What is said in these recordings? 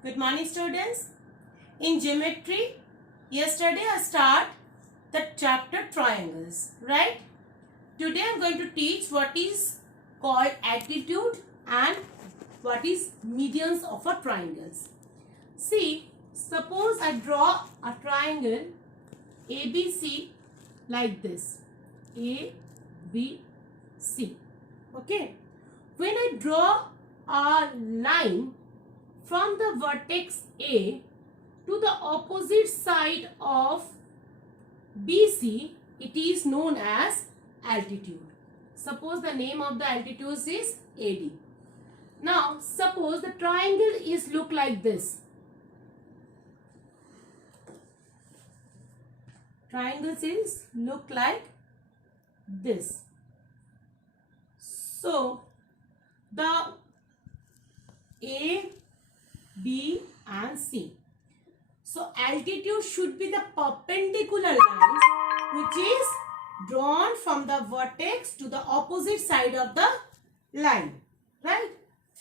Good morning, students. In geometry, yesterday I start the chapter triangles, right? Today I am going to teach what is called altitude and what is medians of a triangles. See, suppose I draw a triangle ABC like this. A, B, C. Okay. When I draw a line from the vertex A to the opposite side of BC, it is known as altitude. Suppose the name of the altitude is AD. Now, suppose the triangle is look like this. Triangles is look like this. So, the A, B and C. So altitude should be the perpendicular lines which is drawn from the vertex to the opposite side of the line. Right?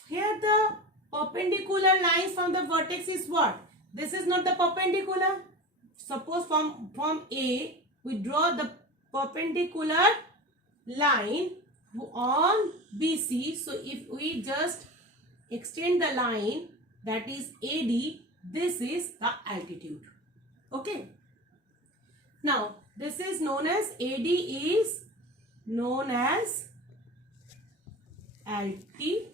Here the perpendicular lines from the vertex is what? This is not the perpendicular. Suppose from A we draw the perpendicular line on BC. So if we just extend the line, that is AD, this is the altitude. Okay. Now, this is known as AD is known as altitude.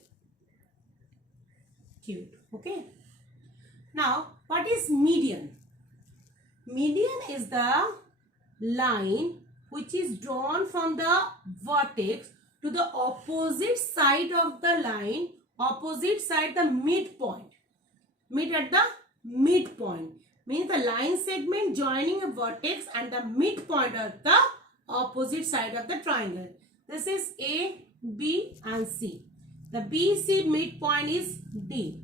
Okay. Now, what is median? Median is the line which is drawn from the vertex to the opposite side of the line, opposite side the midpoint. Meet at the midpoint means the line segment joining a vertex and the midpoint at the opposite side of the triangle. This is A, B and C. The BC midpoint is D.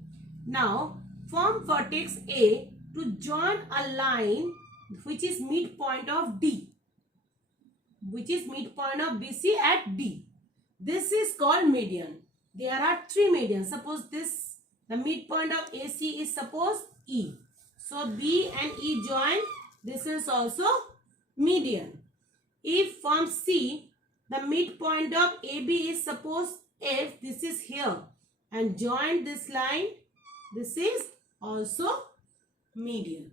Now from vertex A to join a line which is midpoint of D, which is midpoint of BC at D. This is called median. There are three medians. Suppose this, the midpoint of AC is suppose E. So B and E join. This is also median. If from C, the midpoint of AB is suppose F. This is here. And join this line. This is also median.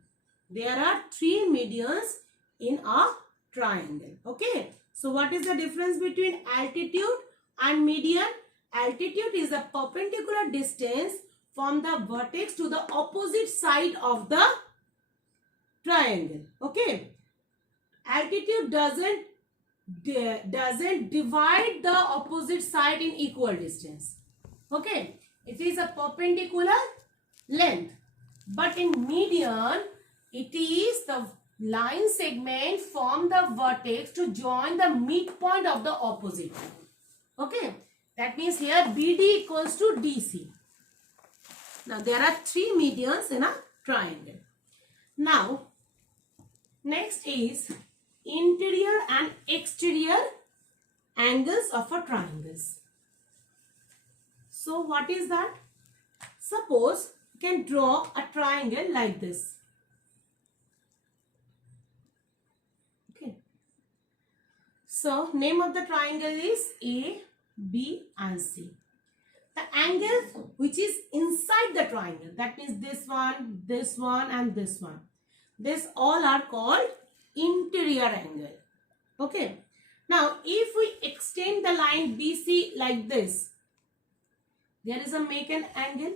There are three medians in a triangle. Okay. So what is the difference between altitude and median? Altitude is the perpendicular distance from the vertex to the opposite side of the triangle. Okay. Altitude doesn't divide the opposite side in equal distance. Okay. It is a perpendicular length. But in median, it is the line segment from the vertex to join the midpoint of the opposite line. Okay. That means here BD equals to DC. Now there are three medians in a triangle. Now next is interior and exterior angles of a triangles. So what is that? Suppose you can draw a triangle like this. Okay. So name of the triangle is A, B and C. The angle which is inside the triangle, that means this one and this one. This all are called interior angle. Okay. Now if we extend the line BC like this, there is a make an angle.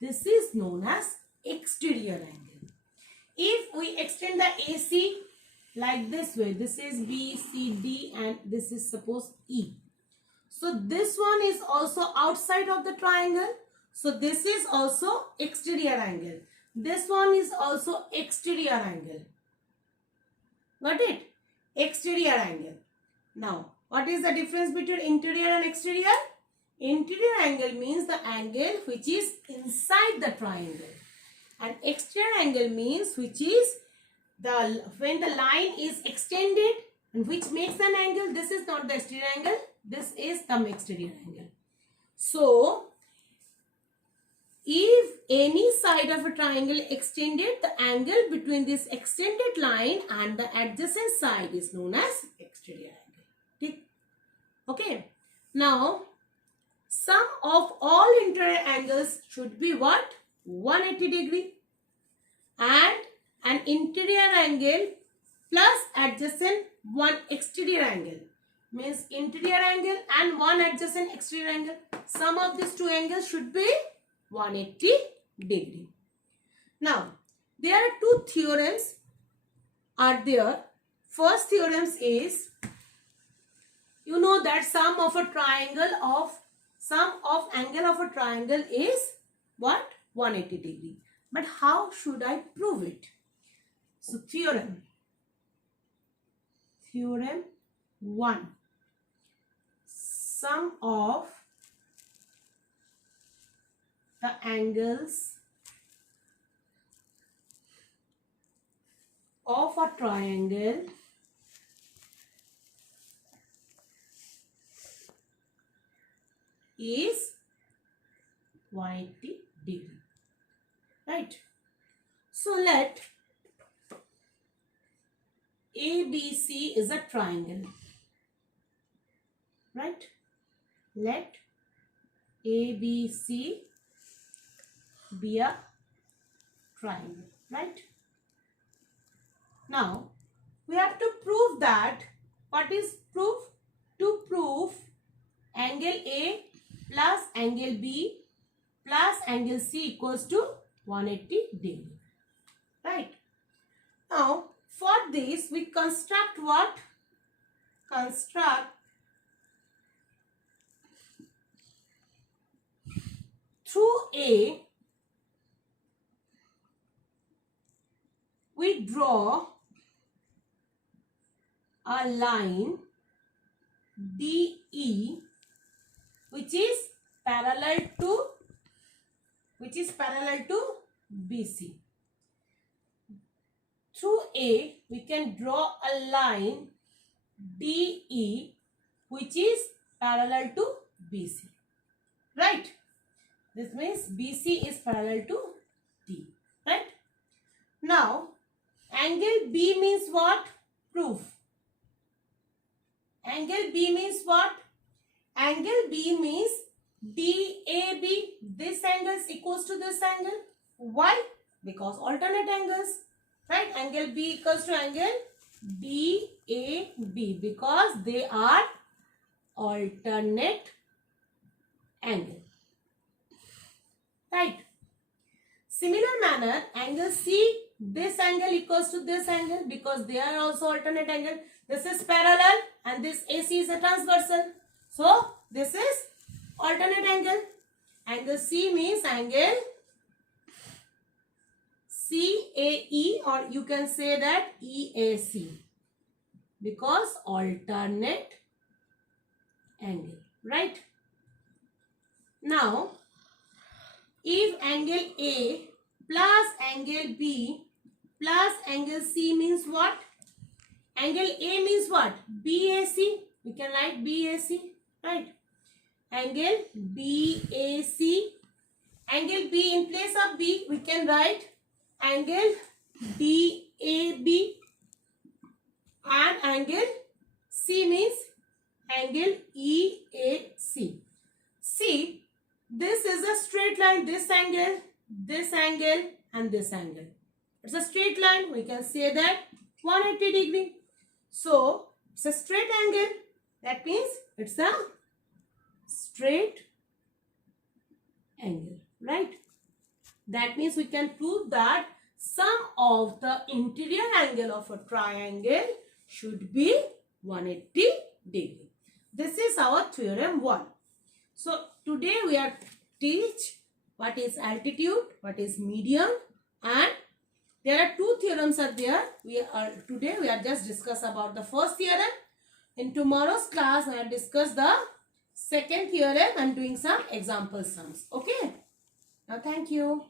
This is known as exterior angle. If we extend the AC like this way, this is B, C, D and this is suppose E. So this one is also outside of the triangle. So this is also exterior angle. This one is also exterior angle. Got it? Exterior angle. Now, what is the difference between interior and exterior? Interior angle means the angle which is inside the triangle. And exterior angle means which is when the line is extended and which makes an angle. This is not the exterior angle. This is the exterior angle. So if any side of a triangle extended, the angle between this extended line and the adjacent side is known as exterior angle. Okay. Now, sum of all interior angles should be what? 180 degree. And an interior angle plus adjacent one exterior angle means interior angle and one adjacent exterior angle. Sum of these two angles should be 180 degree. Now, there are two theorems are there. First theorem is, you know that sum of angle of a triangle is what? 180 degree. But how should I prove it? So theorem 1. Sum of the angles of a triangle is 180 degree. Right? So let ABC is a triangle. Right? Let ABC be a triangle. Right? Now, we have to prove that. What is proof? To prove angle A plus angle B plus angle C equals to 180 degree. Right? Now, for this we construct what? Construct through A, we draw a line DE which is parallel to BC. Through A, we can draw a line DE which is parallel to BC. Right? This means BC is parallel to D. Right? Now, angle B means what? Proof. Angle B means what? Angle B means DAB. This angle is equals to this angle. Why? Because alternate angles. Right? Angle B equals to angle DAB because they are alternate angle. Right? Similar manner, angle C, this angle equals to this angle because they are also alternate angle. This is parallel and this AC is a transversal. So, this is alternate angle. Angle C means angle CAE, or you can say that EAC because alternate angle. Right? Now, if angle A plus angle B plus angle C means what? Angle A means what? BAC. We can write BAC. Right? Angle BAC. Angle B, in place of B, we can write angle DAB. And angle C means angle EAC. See, this is a straight line, this angle, and this angle. It's a straight line. We can say that 180 degree. So, it's a straight angle. That means it's a straight angle. Right? That means we can prove that sum of the interior angle of a triangle should be 180 degree. This is our theorem 1. So, today we are teach what is altitude, what is median, and there are two theorems are there. Today we are just discuss about the first theorem. In tomorrow's class, I will discuss the second theorem and doing some example sums. Okay. Now, thank you.